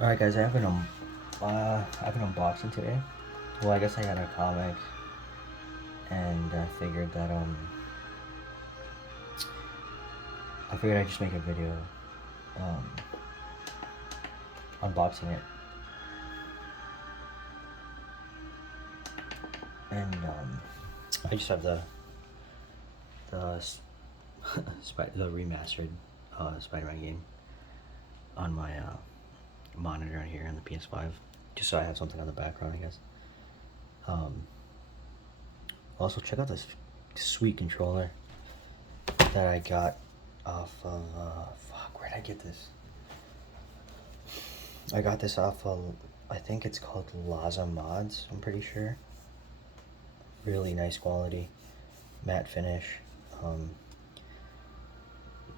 Alright guys, I have an unboxing today. Well, I guess I got a comic and I figured I'd just make a video um, unboxing it. And I just have the the remastered Spider-Man game on my monitor here on the PS5, just so I have something on the background, I guess. Also, check out this sweet controller that I got off of where'd I get this? I got this off of, I think it's called Laza Mods, I'm pretty sure. Really nice quality, matte finish.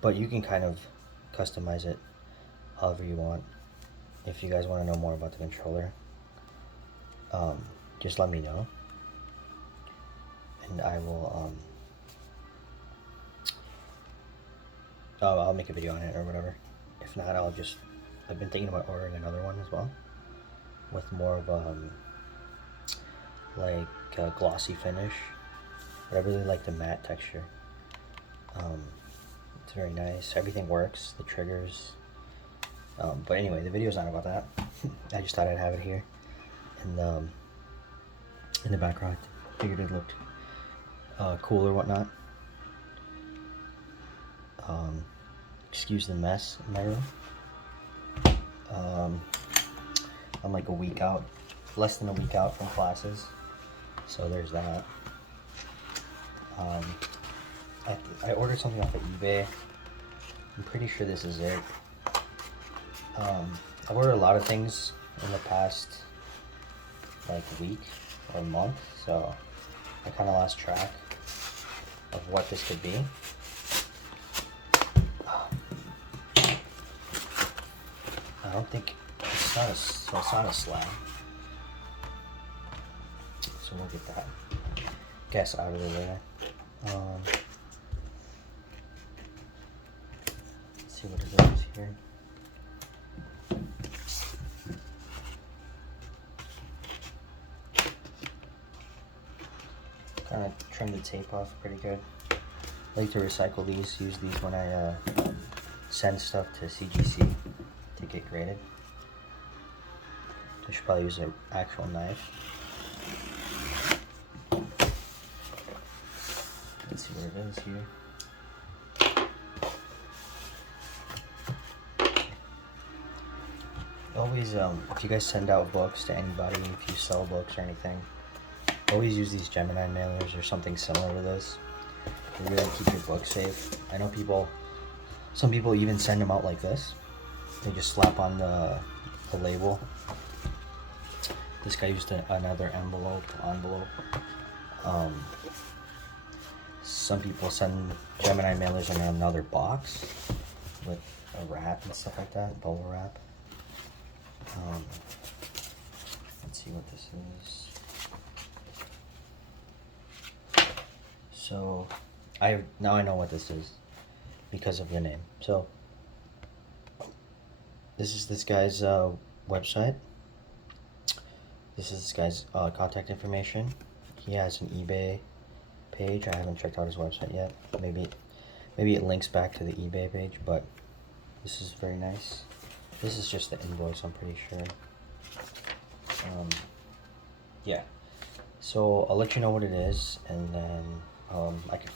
But you can kind of customize it however you want. If you guys want to know more about the controller, just let me know, and I will I'll make a video on it or whatever. If not, I've been thinking about ordering another one as well, with more of like a glossy finish, but I really like the matte texture. It's very nice, everything works, the triggers. But anyway, the video's not about that. I just thought I'd have it here, and in the background. Figured it looked cool or whatnot. Excuse the mess in my room. I'm like a week out, less than a week out from classes, so there's that. I ordered something off of eBay. I'm pretty sure this is it. I've ordered a lot of things in the past like week or month, so I kind of lost track of what this could be. I don't think it's not a slab. So we'll get that guess out of the way. Let's see what it is here. Kind of trim the tape off pretty good. I like to recycle these, use these when I send stuff to CGC to get graded. I should probably use an actual knife. Let's see what it is here. Always, if you guys send out books to anybody, if you sell books or anything, always use these Gemini mailers or something similar to this to really keep your book safe. I know some people even send them out like this. They just slap on the label. This guy used another envelope. Some people send Gemini mailers in another box with a wrap and stuff like that, bubble wrap. Let's see what this is. So now I know what this is because of the name. So this is this guy's website. This is this guy's contact information. He has an eBay page. I haven't checked out his website yet. Maybe it links back to the eBay page, but this is very nice. This is just the invoice, I'm pretty sure. Yeah. So I'll let you know what it is, and then I can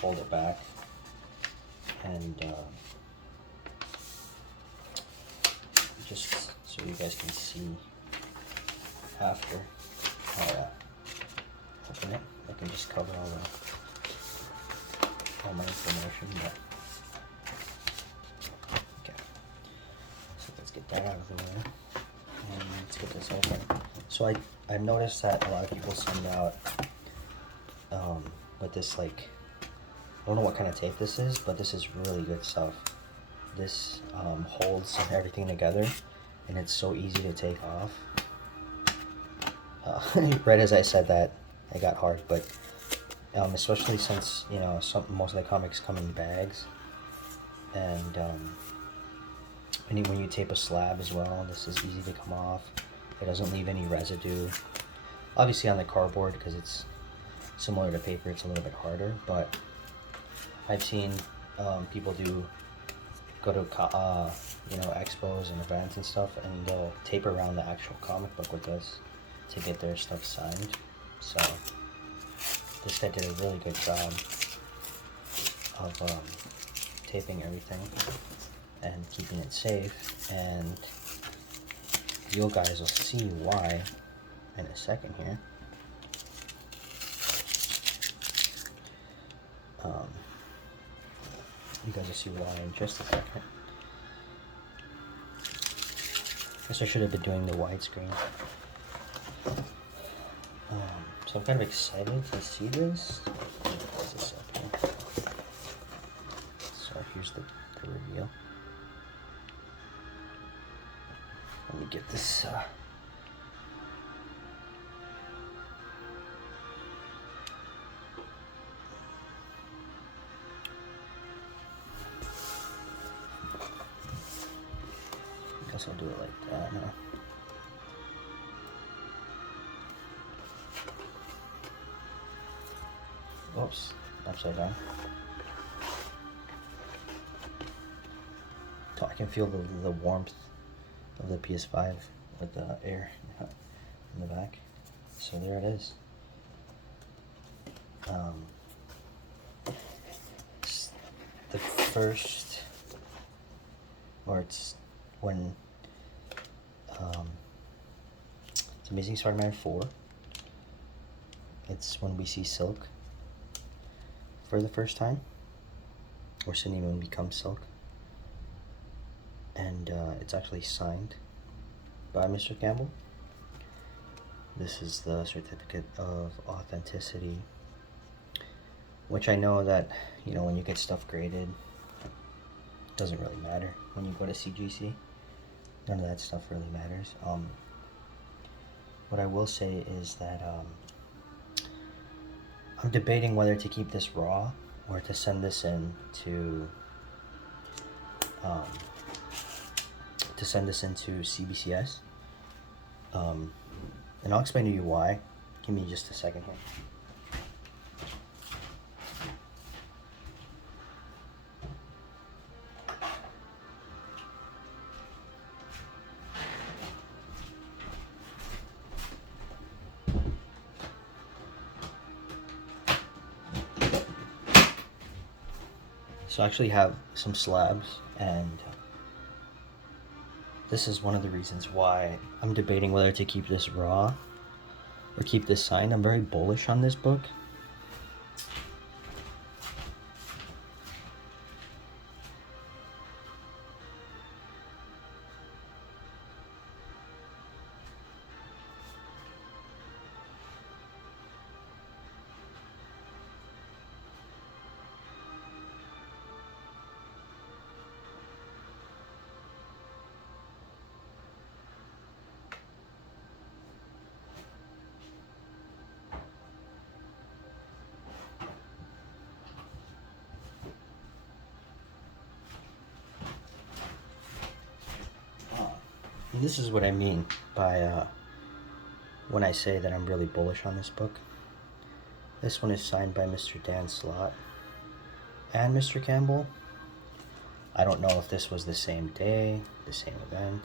fold it back, and just so you guys can see after. Open it. I can just cover all my information. But okay. So let's get that out of the way, and let's get this open. So I've noticed that a lot of people send out with this, like, I don't know what kind of tape this is, but this is really good stuff. This holds everything together, and it's so easy to take off. Right as I said that, it got hard, but especially since, you know, most of the comics come in bags, and when you tape a slab as well, this is easy to come off. It doesn't leave any residue. Obviously on the cardboard, because it's similar to paper, it's a little bit harder, but I've seen people go to expos and events and stuff, and they'll tape around the actual comic book with this to get their stuff signed. So this guy did a really good job of taping everything and keeping it safe, and you guys will see why in a second here. You guys will see why in just a second. Guess I should have been doing the widescreen. So I'm kind of excited to see this. What's this up here? So here's the reveal. Let me get this. Guess I'll do it like that now. Oops, upside down. So I can feel the warmth of the PS5 with the air in the back. So there it is. It's the first, or it's when it's Amazing Spider-Man 4. It's when we see Silk for the first time, or Cindy Moon becomes Silk, and it's actually signed by Mr. Campbell. This is the certificate of authenticity, which I know that, you know, when you get stuff graded, it doesn't really matter. When you go to CGC, none of that stuff really matters. What I will say is that I'm debating whether to keep this raw or to send this in to CBCS. And I'll explain to you why. Give me just a second here. So I actually have some slabs, and this is one of the reasons why I'm debating whether to keep this raw or keep this signed. I'm very bullish on this book. This is what I mean by when I say that I'm really bullish on this book. This one is signed by Mr. Dan Slott and Mr. Campbell. I don't know if this was the same day, the same event,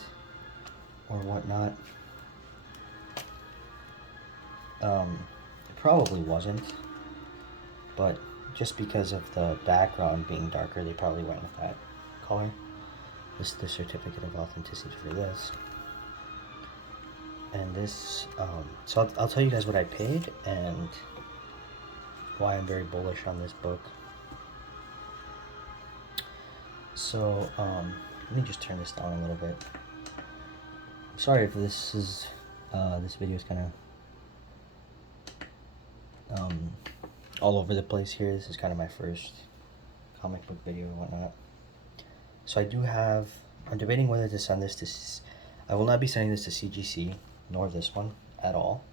or whatnot. It probably wasn't, but just because of the background being darker, they probably went with that color. This is the certificate of authenticity for this. And this, so I'll tell you guys what I paid and why I'm very bullish on this book. So, let me just turn this down a little bit. I'm sorry if this is, this video is kind of all over the place here. This is kind of my first comic book video and whatnot. So I do have, I'm debating whether to send this to, I will not be sending this to CGC, nor this one at all,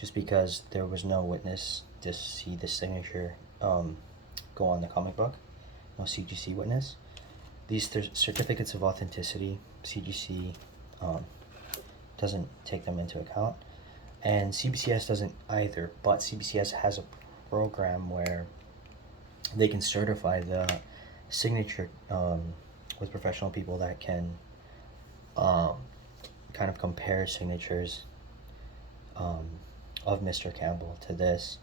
just because there was no witness to see the signature go on the comic book, no CGC witness. These certificates of authenticity, CGC doesn't take them into account, and CBCS doesn't either, but CBCS has a program where they can certify the signature with professional people that can kind of compare signatures of Mr. Campbell to this,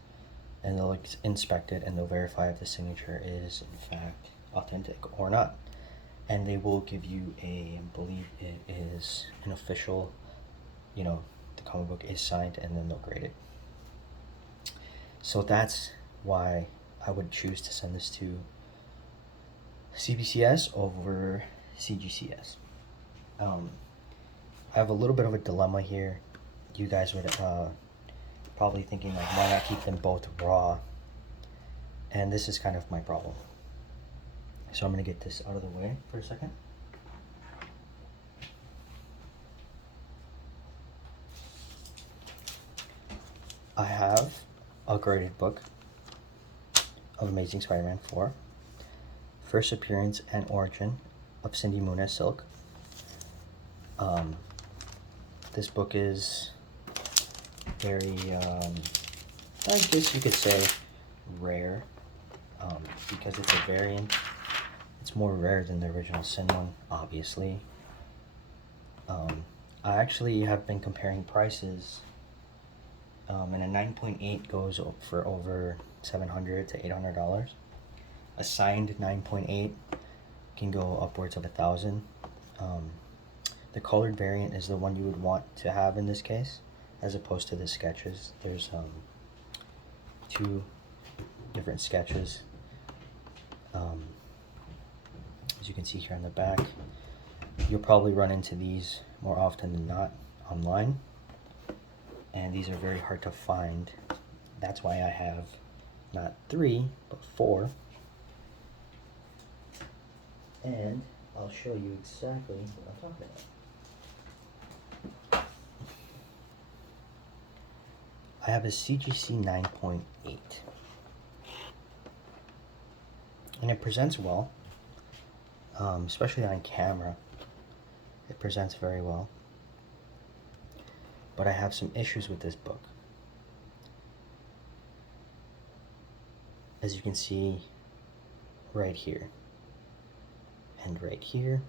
and they'll inspect it and they'll verify if the signature is in fact authentic or not, and they will give you I believe it is an official, you know, the comic book is signed, and then they'll grade it. So that's why I would choose to send this to CBCS over CGCS. I have a little bit of a dilemma here. You guys would probably thinking like, why not keep them both raw? And this is kind of my problem. So I'm gonna get this out of the way for a second. I have a graded book of Amazing Spider-Man 4, first appearance and origin of Cindy Moon as Silk. This book is very, I guess you could say, rare, because it's a variant. It's more rare than the original Sin one, obviously. I actually have been comparing prices, and a 9.8 goes for over $700 to $800. A signed 9.8 can go upwards of $1,000. The colored variant is the one you would want to have in this case, as opposed to the sketches. There's 2 different sketches, as you can see here on the back. You'll probably run into these more often than not online, and these are very hard to find. That's why I have not 3 but 4, and I'll show you exactly what I'm talking about. I have a CGC 9.8, and it presents well, especially on camera. It presents very well, but I have some issues with this book. As you can see right here, and right here,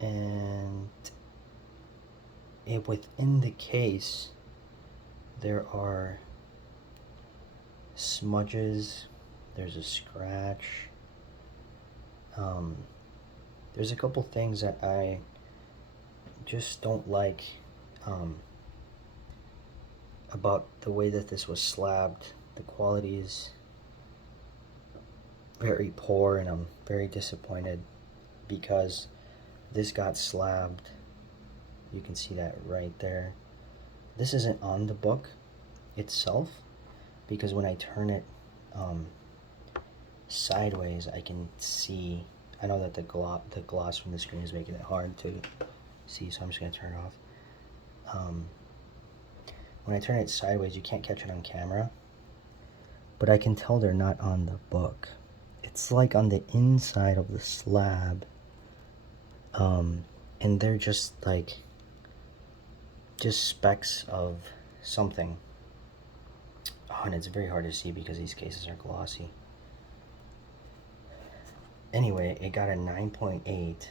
and within the case there are smudges, there's a scratch, there's a couple things that I just don't like about the way that this was slabbed. The quality is very poor, and I'm very disappointed because this got slabbed. You can see that right there. This isn't on the book itself, because when I turn it sideways, I can see. I know that the gloss from the screen is making it hard to see, so I'm just going to turn it off. When I turn it sideways, you can't catch it on camera, but I can tell they're not on the book. It's like on the inside of the slab, and they're just like specks of something. Oh, and it's very hard to see because these cases are glossy. Anyway, it got a 9.8,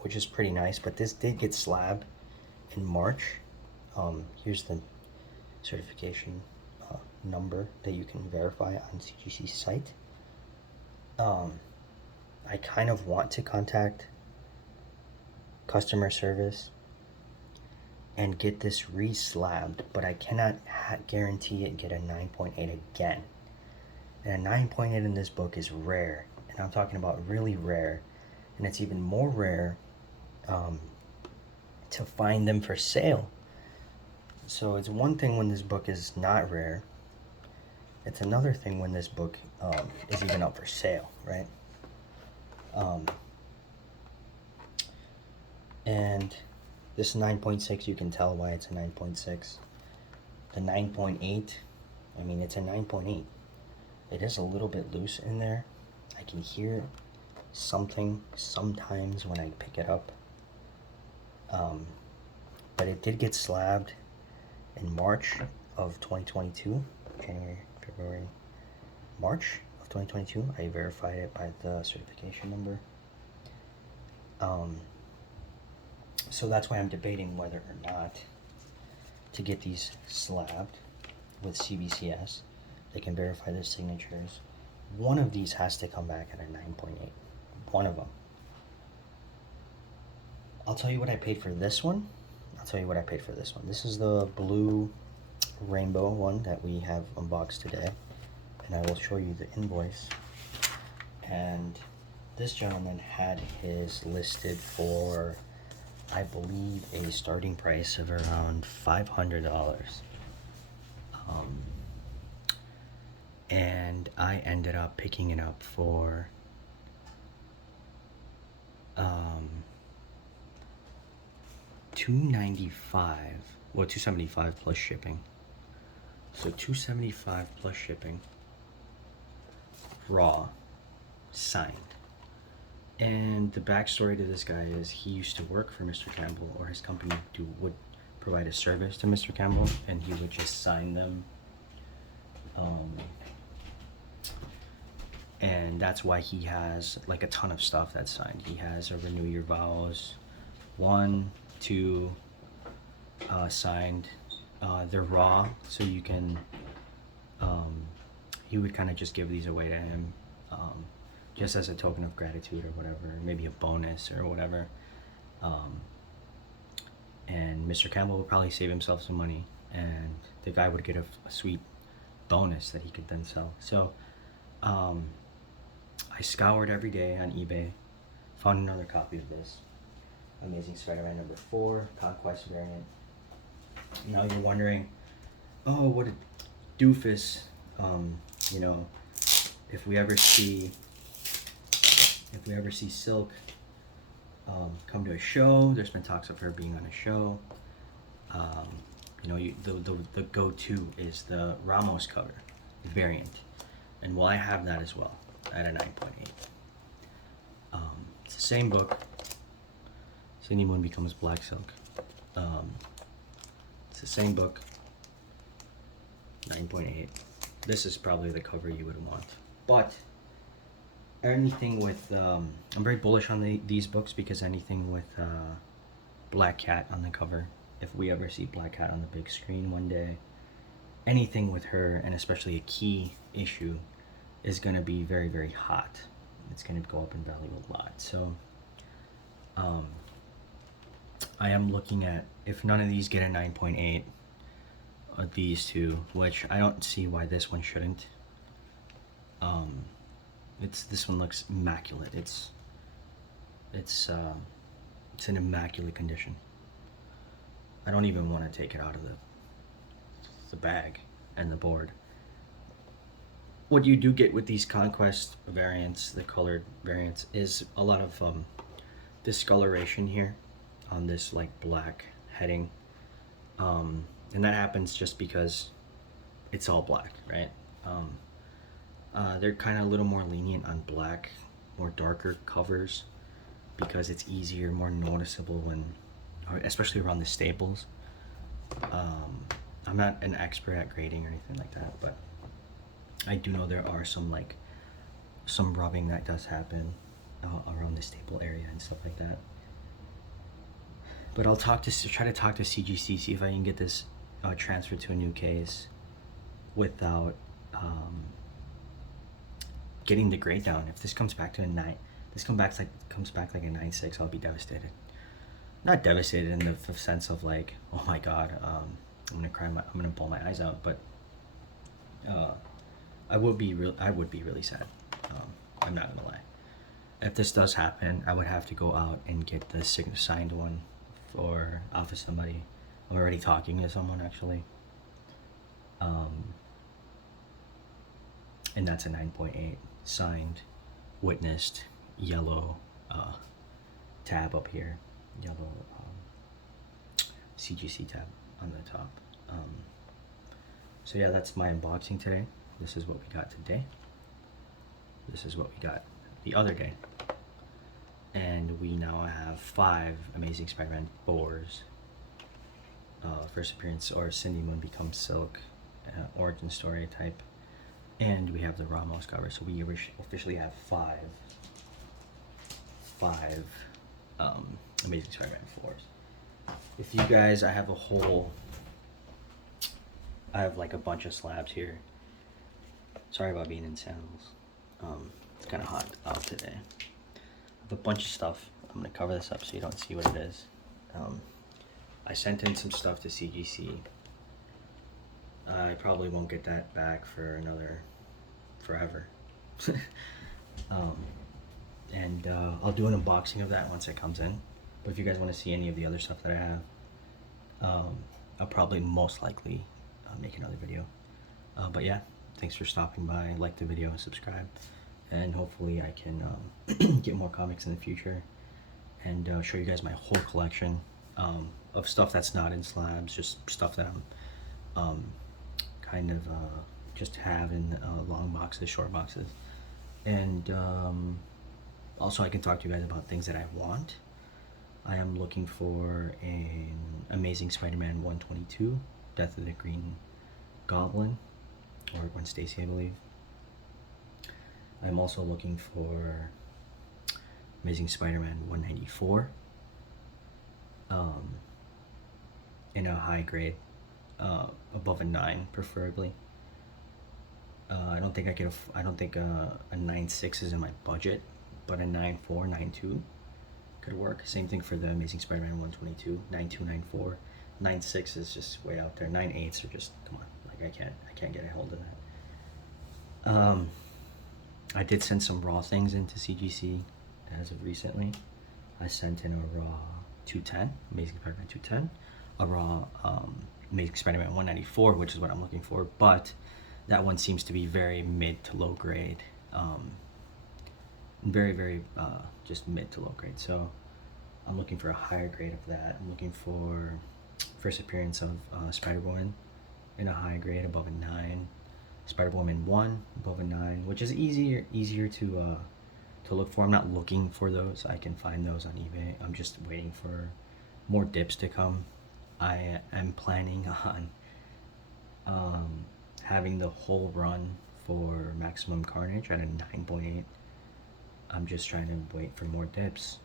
which is pretty nice, but this did get slabbed in March. Here's the certification number that you can verify on CGC's site. I kind of want to contact customer service and get this re-slabbed, but I cannot guarantee it get a 9.8 again. And a 9.8 in this book is rare, and I'm talking about really rare, and it's even more rare to find them for sale. So it's one thing when this book is not rare, it's another thing when this book is even up for sale, right? And this 9.6, you can tell why it's a 9.6. The 9.8, I mean, it's a 9.8. It is a little bit loose in there, I can hear something sometimes when I pick it up. But it did get slabbed in March of 2022, January, February, March of 2022. I verified it by the certification number. So that's why I'm debating whether or not to get these slabbed with CBCS. They can verify their signatures. One of these has to come back at a 9.8. One of them. I'll tell you what I paid for this one. This is the blue rainbow one that we have unboxed today. And I will show you the invoice. And this gentleman had his listed for, I believe, a starting price of around $500. And I ended up picking it up for $295, well, $275 plus shipping. So $275 plus shipping, raw, signed. And the backstory to this guy is he used to work for Mr. Campbell, or his company would provide a service to Mr. Campbell, and he would just sign them. And that's why he has like a ton of stuff that's signed. He has a Renew Your Vows 1, 2 signed. They're raw, so you can he would kind of just give these away to him just as a token of gratitude or whatever, maybe a bonus or whatever. And Mr. Campbell would probably save himself some money, and the guy would get a sweet bonus that he could then sell. So I scoured every day on eBay, found another copy of this Amazing Spider-Man number 4 Conquest variant. You know, you're wondering, oh, what a doofus. You know, if we ever see Silk come to a show, there's been talks of her being on a show. You know, the go-to is the Ramos cover variant, and well, I have that as well at a 9.8. It's the same book. Cindy Moon Becomes Black Silk. It's the same book. 9.8. This is probably the cover you would want, but anything with I'm very bullish on these books, because anything with Black Cat on the cover, if we ever see Black Cat on the big screen one day, anything with her, and especially a key issue, is going to be very, very hot. It's going to go up in value a lot. So I am looking at, if none of these get a 9.8, these two, which I don't see why this one shouldn't. This one looks immaculate. It's in immaculate condition. I don't even want to take it out of the bag and the board. What you do get with these Conquest variants, the colored variants, is a lot of discoloration here on this like black heading, and that happens just because it's all black, right? They're kind of a little more lenient on black, more darker covers, because it's easier, more noticeable when, especially around the staples. I'm not an expert at grading or anything like that, but I do know there are some rubbing that does happen around the staple area and stuff like that. But I'll try to talk to CGC, see if I can get this transferred to a new case without getting the grade down. If this comes back to a 9, comes back like a 9.6, I'll be devastated. Not devastated in the sense of like, oh my god, I'm gonna cry, I'm gonna bawl my eyes out, but I would be really sad. I'm not gonna lie. If this does happen, I would have to go out and get the signed one off of somebody. I'm already talking to someone actually. And that's a 9.8 signed, witnessed, yellow tab up here, yellow CGC tab on the top. So yeah, that's my unboxing today. This is what we got today. this is what we got the other day. And we now have 5 Amazing Spider-Man 4s. First appearance, or Cindy Moon becomes Silk, origin story type. And we have the Ramos cover, so we officially have 5 Amazing Spider-Man 4s. If you guys, I have like a bunch of slabs here. Sorry about being in sandals. It's kind of hot out today. I have a bunch of stuff. I'm gonna cover this up so you don't see what it is. I sent in some stuff to CGC. I probably won't get that back for another forever. And I'll do an unboxing of that once it comes in. But if you guys want to see any of the other stuff that I have, I'll probably most likely make another video. But yeah, thanks for stopping by. Like the video and subscribe, and hopefully I can get more comics in the future and show you guys my whole collection of stuff that's not in slabs, just stuff that I'm kind of just have in long boxes, short boxes. And also I can talk to you guys about things that I want. I am looking for an Amazing Spider-Man 122, Death of the Green Goblin, or Gwen Stacy, I believe. I'm also looking for Amazing Spider-Man 194 in a high grade, above a 9 preferably. I don't think I don't think a 9.6 is in my budget, but a 9.4, 9.2 could work. Same thing for the Amazing Spider-Man 122, 9.2, 9.4. 9.6 is just way out there. 9.8s are just, come on, like I can't get a hold of that. I did send some raw things into CGC as of recently. I sent in a raw 210, Amazing Spider-Man 210, a raw Amazing Spider-Man 194, which is what I'm looking for, but that one seems to be very mid to low grade. Very just mid to low grade. So I'm looking for a higher grade of that. I'm looking for first appearance of Spider-Woman in a high grade, above a 9. Spider-Woman 1 above a 9, which is easier to look for. I'm not looking for those. I can find those on eBay. I'm just waiting for more dips to come. I am planning on having the whole run for Maximum Carnage at a 9.8. I'm just trying to wait for more dips.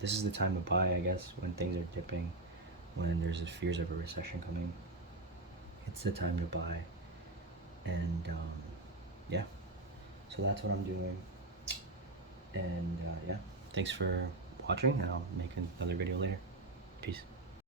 This is the time to buy, I guess, when things are dipping, when there's fears of a recession coming. It's the time to buy. And yeah, so that's what I'm doing. And yeah, thanks for watching, and I'll make another video later. Peace.